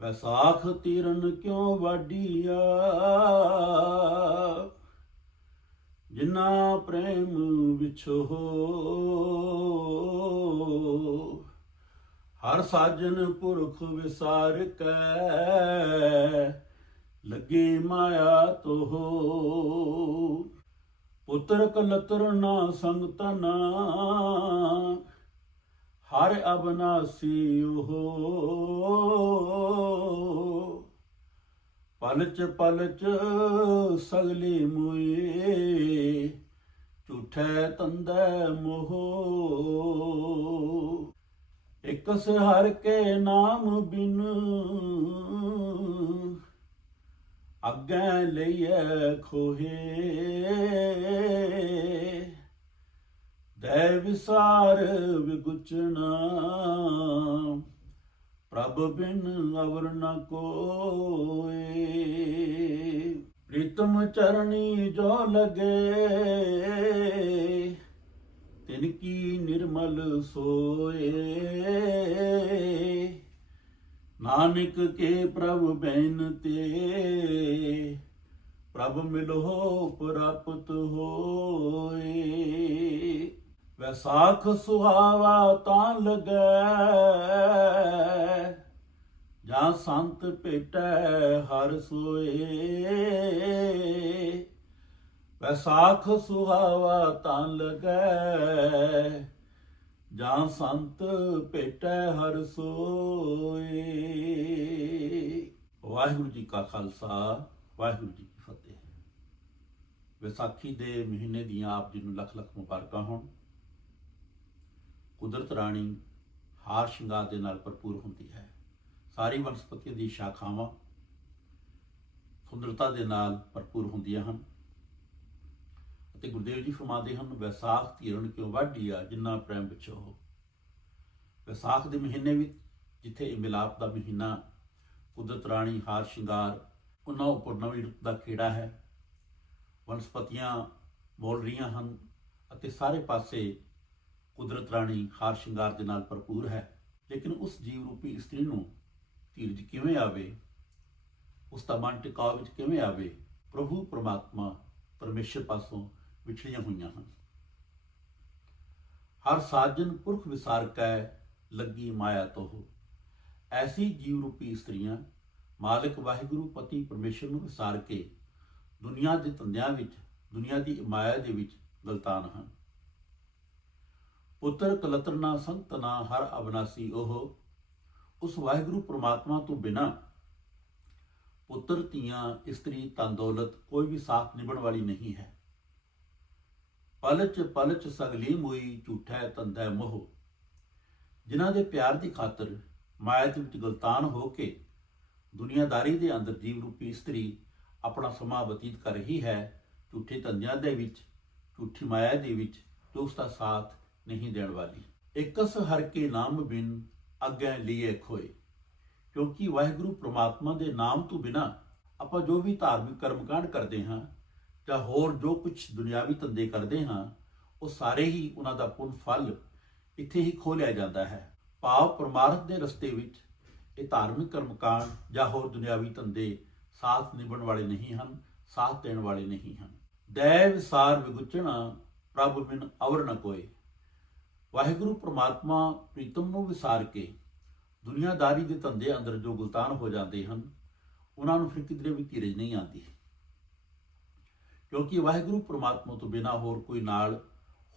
ਵੈਸਾਖ ਤੀਰਨ ਕਿਉ ਵਾਡੀਆ ਜਿਨਾ ਪ੍ਰੇਮ ਵਿਛੋ, ਹਰ ਸਾਜਨ ਪੁਰਖ ਵਿਸਾਰ ਕੈ ਲੱਗੇ ਮਾਇਆ ਤੋਹ। ਪੁੱਤਰ ਕਲਤਰ ਨਾ ਸੰਗ ਹਰ ਅਬਨਾਸੀ ਉਹ ਪਲਚ ਪਲਚ ਸਗਲੀ ਮੁਏ, ਝੂਠੇ ਤੰਦੈ ਮੋਹ। ਇਕਸ ਹਰ ਕੇ ਨਾਮ ਬਿਨ, ਅੱਗੇ ਲਈਏ ਖੋਹੇ। ਦੈ ਵਿਸਾਰ ਵਿਗੁਚਣਾ। ਪ੍ਰਭ ਬਿਨ ਅਵਰ ਨ ਕੋਏ। ਪ੍ਰੀਤਮ ਚਰਣੀ ਜੋ ਲਗੇ, ਤਿਨ ਕੀ ਨਿਰਮਲ ਸੋਏ। ਨਾਨਕ ਕੇ ਪ੍ਰਭ ਬੈਨ ਤੇ ਪ੍ਰਭ ਮਿਲੋ ਪ੍ਰਾਪਤ ਹੋਏ। ਵੈਸਾਖ ਸੁਹਾਵਾ ਤਾਂ ਲਗੈ, ਜਾਂ ਸੰਤ ਭੇਟੈ ਹਰ ਸੋਏ। ਵੈਸਾਖ ਸੁਹਾਵਾ ਤਾਂ ਲਗੈ, ਜਾਂ ਸੰਤ ਭੇਟੈ ਹਰ ਸੋਏ। ਵਾਹਿਗੁਰੂ ਜੀ ਕਾ ਖਾਲਸਾ, ਵਾਹਿਗੁਰੂ ਜੀ ਕੀ ਫਤਿਹ। ਵਿਸਾਖੀ ਦੇ ਮਹੀਨੇ ਦੀਆਂ ਆਪ ਜੀ ਨੂੰ ਲੱਖ ਲੱਖ ਮੁਬਾਰਕਾਂ ਹੋਣ। ਕੁਦਰਤ ਰਾਣੀ ਹਾਰ ਸ਼ਿੰਗਾਰ ਦੇ ਨਾਲ ਭਰਪੂਰ ਹੁੰਦੀ ਹੈ। ਸਾਰੀ ਵਨਸਪਤੀ ਦੀ ਸ਼ਾਖਾਵਾਂ ਸੁੰਦਰਤਾ ਦੇ ਨਾਲ ਭਰਪੂਰ ਹੁੰਦੀਆਂ ਹਨ ਅਤੇ ਗੁਰਦੇਵ ਜੀ ਫਰਮਾਉਂਦੇ ਹਨ, ਵਿਸਾਖ ਧੀਰਣ ਕਿਉ ਵਾਢੀਆ ਜਿੰਨਾ ਪ੍ਰੇਮ ਵਿਚੋ ਵਿਸਾਖ ਦੇ ਮਹੀਨੇ ਵਿੱਚ ਜਿੱਥੇ ਇਹ ਮਿਲਾਪ ਦਾ ਮਹੀਨਾ ਕੁਦਰਤ ਰਾਣੀ ਹਾਰ ਸ਼ਿੰਗਾਰ ਉਹਨਾਂ ਉੱਪਰ ਨਵੀਂ ਰੁੱਤ ਦਾ ਖੇੜਾ ਹੈ। ਵਨਸਪਤੀਆਂ ਬੋਲ ਰਹੀਆਂ ਹਨ ਅਤੇ ਸਾਰੇ ਪਾਸੇ ਕੁਦਰਤ ਰਾਣੀ ਹਾਰ ਸ਼ਿੰਗਾਰ ਦੇ ਨਾਲ ਭਰਪੂਰ ਹੈ। ਲੇਕਿਨ ਉਸ ਜੀਵ ਰੂਪੀ ਇਸਤਰੀ ਨੂੰ ਧੀਰਜ ਕਿਵੇਂ ਆਵੇ? ਉਸ ਦਾ ਮਨ ਟਿਕਾਅ ਵਿੱਚ ਕਿਵੇਂ ਆਵੇ? ਪ੍ਰਭੂ, ਪਰਮਾਤਮਾ ਪਰਮੇਸ਼ਰ ਪਾਸੋਂ ਵਿਛੜੀਆਂ ਹੋਈਆਂ ਹਨ। ਹਰ ਸਾਜਨ ਪੁਰਖ ਵਿਸਾਰ ਕੈ ਲੱਗੀ ਮਾਇਆ ਤੋਹ। ਐਸੀ ਜੀਵ ਰੂਪੀ ਇਸਤਰੀਆਂ ਮਾਲਕ ਵਾਹਿਗੁਰੂ ਪਤੀ ਪਰਮੇਸ਼ਰ ਨੂੰ ਵਿਸਾਰ ਕੇ ਦੁਨੀਆ ਦੇ ਧੰਦਿਆਂ ਵਿੱਚ, ਦੁਨੀਆ ਦੀ ਮਾਇਆ ਦੇ ਵਿੱਚ ਗਲਤਾਨ ਹਨ। ਪੁੱਤਰ ਕਲਤਰਨਾ ਸੰਤਨਾ ਹਰ ਅਬਨਾਸੀ ਉਹ। ਉਸ ਵਾਹਿਗੁਰੂ ਪ੍ਰਮਾਤਮਾ ਤੋਂ ਬਿਨਾ ਪੁੱਤਰ, ਧੀਆਂ, ਇਸਤਰੀ ਤਨ ਦੌਲਤ ਕੋਈ ਵੀ ਸਾਥ ਨਿਭਣ ਵਾਲੀ ਨਹੀਂ ਹੈ। ਪਲਚ ਪਲਚ ਸਗਲੀ ਮੋਈ ਝੂਠੈ ਤੰਦੈ ਮੋਹ। ਜਿਨ੍ਹਾਂ ਦੇ ਪਿਆਰ ਦੀ ਖਾਤਰ ਮਾਇਆ ਦੇ ਵਿੱਚ ਗਲਤਾਨ ਹੋ ਕੇ ਦੁਨੀਆਦਾਰੀ ਦੇ ਅੰਦਰ ਜੀਵ ਰੂਪੀ ਇਸਤਰੀ ਆਪਣਾ ਸਮਾਂ ਬਤੀਤ ਕਰ ਰਹੀ ਹੈ, ਝੂਠੇ ਧੰਦਿਆਂ ਦੇ ਵਿੱਚ, ਝੂਠੀ ਮਾਇਆ ਦੇ ਵਿੱਚ, ਜੋ ਉਸ ਦਾ ਸਾਥ ਨਹੀਂ ਦੇਣ ਵਾਲੀ। ਇਕਸ ਹਰ ਕੇ ਨਾਮ ਬਿਨ ਅੱਗੇ ਲਿਏ ਖੋਏ। ਕਿਉਂਕਿ ਵਾਹਿਗੁਰੂ ਪ੍ਰਮਾਤਮਾ ਦੇ ਨਾਮ ਤੋਂ ਬਿਨਾ ਆਪਾਂ ਜੋ ਵੀ ਧਾਰਮਿਕ ਕਰਮਕਾਂਡ ਕਰਦੇ ਹਾਂ, ਜਾਂ ਹੋਰ ਜੋ ਕੁਝ ਦੁਨਿਆਵੀ ਧੰਦੇ ਕਰਦੇ ਹਾਂ, ਉਹ ਸਾਰੇ ਹੀ ਉਹਨਾਂ ਦਾ ਪੁੰਨ ਫਲ ਇੱਥੇ ਹੀ ਖੋ ਲਿਆ ਜਾਂਦਾ ਹੈ। ਭਾਵ ਪਰਮਾਰਥ ਦੇ ਰਸਤੇ ਵਿੱਚ ਇਹ ਧਾਰਮਿਕ ਕਰਮਕਾਂਡ ਜਾਂ ਹੋਰ ਦੁਨਿਆਵੀ ਧੰਦੇ ਸਾਥ ਨਿਭਣ ਵਾਲੇ ਨਹੀਂ ਹਨ, ਸਾਥ ਦੇਣ ਵਾਲੇ ਨਹੀਂ ਹਨ। ਦੈ ਵਿਸਾਰ ਵਿਗੁਚਣਾ ਪ੍ਰਭ ਬਿਨ ਅਵਰ ਨ ਕੋਏ। ਵਾਹਿਗੁਰੂ ਪ੍ਰਮਾਤਮਾ ਪ੍ਰੀਤਮ ਨੂੰ ਵਿਸਾਰ ਕੇ ਦੁਨੀਆਦਾਰੀ ਦੇ ਧੰਦੇ ਅੰਦਰ ਜੋ ਗੁਲਤਾਨ ਹੋ ਜਾਂਦੇ ਹਨ, ਉਹਨਾਂ ਨੂੰ ਫਿਰ ਕਿਧਰੇ ਵੀ ਧੀਰਜ ਨਹੀਂ ਆਉਂਦੀ। ਕਿਉਂਕਿ ਵਾਹਿਗੁਰੂ ਪ੍ਰਮਾਤਮਾ ਤੋਂ ਬਿਨਾ ਹੋਰ ਕੋਈ ਨਾਲ,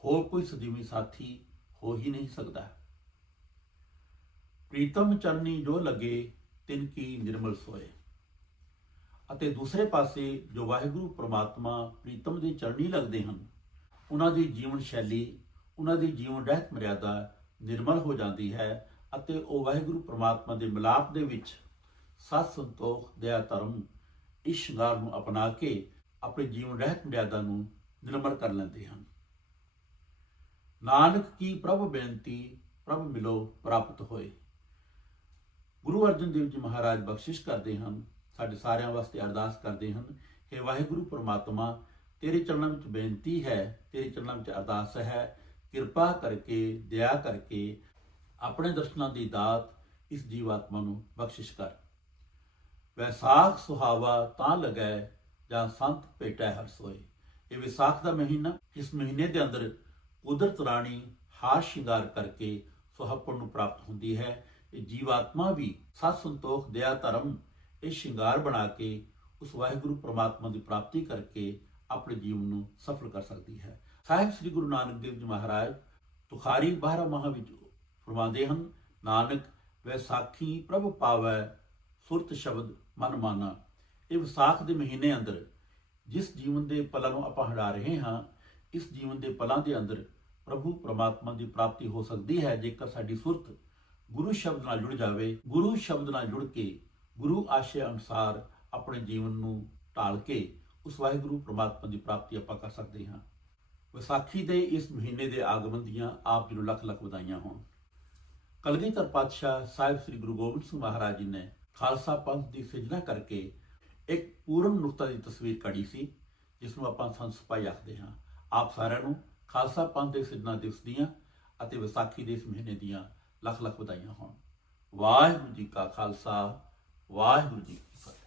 ਹੋਰ ਕੋਈ ਸਦੀਵੀ ਸਾਥੀ ਹੋ ਹੀ ਨਹੀਂ ਸਕਦਾ। ਪ੍ਰੀਤਮ ਚਰਨੀ ਜੋ ਲਗੇ, ਤਿਨ ਕੀ ਨਿਰਮਲ ਸੋਏ। ਅਤੇ ਦੂਸਰੇ ਪਾਸੇ ਜੋ ਵਾਹਿਗੁਰੂ ਪ੍ਰਮਾਤਮਾ ਪ੍ਰੀਤਮ ਦੇ ਚਰਨੀ ਲੱਗਦੇ ਹਨ, ਉਹਨਾਂ ਦੀ ਜੀਵਨ ਸ਼ੈਲੀ ਉਹਨਾਂ ਦੀ ਜੀਵਨ ਰਹਿਤ ਮਰਿਆਦਾ ਨਿਰਮਲ ਹੋ ਜਾਂਦੀ ਹੈ ਅਤੇ ਉਹ ਵਾਹਿਗੁਰੂ ਪ੍ਰਮਾਤਮਾ ਦੇ ਮਿਲਾਪ ਦੇ ਵਿੱਚ ਸਤ ਸੰਤੋਖ, ਦਇਆ ਧਰਮ, ਇਸ ਨੂੰ ਅਪਣਾ ਕੇ ਆਪਣੇ ਜੀਵਨ ਰਹਿਤ ਮਰਿਆਦਾ ਨੂੰ ਨਿਰਮਲ ਕਰ ਲੈਂਦੇ ਹਨ। ਨਾਨਕ ਕੀ ਪ੍ਰਭ ਬੇਨਤੀ, ਪ੍ਰਭ ਮਿਲੋ, ਪ੍ਰਾਪਤ ਹੋਏ। ਗੁਰੂ ਅਰਜਨ ਦੇਵ ਜੀ ਮਹਾਰਾਜ ਬਖਸ਼ਿਸ਼ ਕਰਦੇ ਹਨ, ਸਾਡੇ ਸਾਰਿਆਂ ਵਾਸਤੇ ਅਰਦਾਸ ਕਰਦੇ ਹਨ ਕਿ ਵਾਹਿਗੁਰੂ ਪ੍ਰਮਾਤਮਾ, ਤੇਰੇ ਚਰਨਾਂ ਵਿੱਚ ਬੇਨਤੀ ਹੈ, ਤੇਰੇ ਚਰਨਾਂ ਵਿੱਚ ਅਰਦਾਸ ਹੈ ਕਿਰਪਾ ਕਰਕੇ, ਦਇਆ ਕਰਕੇ ਆਪਣੇ ਦਰਸ਼ਨਾਂ ਦੀ ਦਾਤ ਇਸ ਜੀਵਾਤਮਾ ਨੂੰ ਬਖਸ਼ਿਸ਼ ਕਰ। ਵੈਸਾਖ ਸੁਹਾਵਾ ਤਾਂ ਲਗੈ ਜਾਂ ਸੰਤ ਭੇਟੈ ਹਰ ਸੋਏ। ਇਹ ਵਿਸਾਖ ਦਾ ਮਹੀਨਾ, ਇਸ ਮਹੀਨੇ ਦੇ ਅੰਦਰ ਕੁਦਰਤ ਰਾਣੀ ਹਾਰ ਸ਼ਿੰਗਾਰ ਕਰਕੇ ਸੁਹਾਪਣ ਨੂੰ ਪ੍ਰਾਪਤ ਹੁੰਦੀ ਹੈ। ਇਹ ਜੀਵਾਤਮਾ ਵੀ ਸਤ ਸੰਤੋਖ, ਦਇਆ, ਧਰਮ ਇਹ ਸ਼ਿੰਗਾਰ ਬਣਾ ਕੇ ਉਸ ਵਾਹਿਗੁਰੂ ਪ੍ਰਮਾਤਮਾ ਦੀ ਪ੍ਰਾਪਤੀ ਕਰਕੇ ਆਪਣੇ ਜੀਵਨ ਨੂੰ ਸਫਲ ਕਰ ਸਕਦੀ ਹੈ। ਸਾਹਿਬ ਸ੍ਰੀ ਗੁਰੂ ਨਾਨਕ ਦੇਵ ਜੀ ਮਹਾਰਾਜ, ਤੁਖਾਰੀ 12 ਮਹਾ ਵਿੱਚ ਫਰਮਾਉਂਦੇ ਹਨ, ਨਾਨਕ ਵੈਸਾਖੀ ਪ੍ਰਭ ਪਾਵੈ ਸੁਰਤ ਸ਼ਬਦ ਮਨ ਮਾਨਾ। ਇਹ ਵਿਸਾਖ ਦੇ ਮਹੀਨੇ ਅੰਦਰ ਜਿਸ ਜੀਵਨ ਦੇ ਪਲਾਂ ਨੂੰ ਆਪਾਂ ਹੰਡਾ ਰਹੇ ਹਾਂ, ਇਸ ਜੀਵਨ ਦੇ ਪਲਾਂ ਦੇ ਅੰਦਰ ਪ੍ਰਭੂ ਪ੍ਰਮਾਤਮਾ ਦੀ ਪ੍ਰਾਪਤੀ ਹੋ ਸਕਦੀ ਹੈ, ਜੇਕਰ ਸਾਡੀ ਸੁਰਤ ਗੁਰੂ ਸ਼ਬਦ ਨਾਲ ਜੁੜ ਜਾਵੇ, ਗੁਰੂ ਸ਼ਬਦ ਨਾਲ ਜੁੜ ਕੇ ਗੁਰੂ ਆਸ਼ੇ ਅਨੁਸਾਰ ਆਪਣੇ ਜੀਵਨ ਨੂੰ ਢਾਲ ਕੇ ਉਸ ਵਾਹਿਗੁਰੂ ਪ੍ਰਮਾਤਮਾ ਦੀ ਪ੍ਰਾਪਤੀ ਆਪਾਂ ਕਰ ਸਕਦੇ ਹਾਂ। ਵਿਸਾਖੀ ਦੇ ਇਸ ਮਹੀਨੇ ਦੇ ਆਗਮਨ ਦੀਆਂ ਆਪ ਜੀ ਨੂੰ ਲੱਖ ਲੱਖ ਵਧਾਈਆਂ ਹੋਣ। ਕਲਗੀਧਰ ਪਾਤਸ਼ਾਹ ਸਾਹਿਬ ਸ੍ਰੀ ਗੁਰੂ ਗੋਬਿੰਦ ਸਿੰਘ ਮਹਾਰਾਜ ਜੀ ਨੇ ਖਾਲਸਾ ਪੰਥ ਦੀ ਸਿਰਜਣਾ ਕਰਕੇ ਇੱਕ ਪੂਰਨ ਨੁਕਤਾ ਦੀ ਤਸਵੀਰ ਕੱਢੀ ਸੀ, ਜਿਸ ਨੂੰ ਆਪਾਂ ਸੰਤ ਆਖਦੇ ਹਾਂ। ਆਪ ਸਾਰਿਆਂ ਨੂੰ ਖਾਲਸਾ ਪੰਥ ਦੇ ਸਿਰਜਣਾ ਦਿਵਸ ਦੀਆਂ ਅਤੇ ਵਿਸਾਖੀ ਦੇ ਇਸ ਮਹੀਨੇ ਦੀਆਂ ਲੱਖ ਲੱਖ ਵਧਾਈਆਂ ਹੋਣ। ਵਾਹਿਗੁਰੂ ਜੀ ਕਾ ਖਾਲਸਾ, ਵਾਹਿਗੁਰੂ ਜੀ ਕੀ ਫਤਿਹ।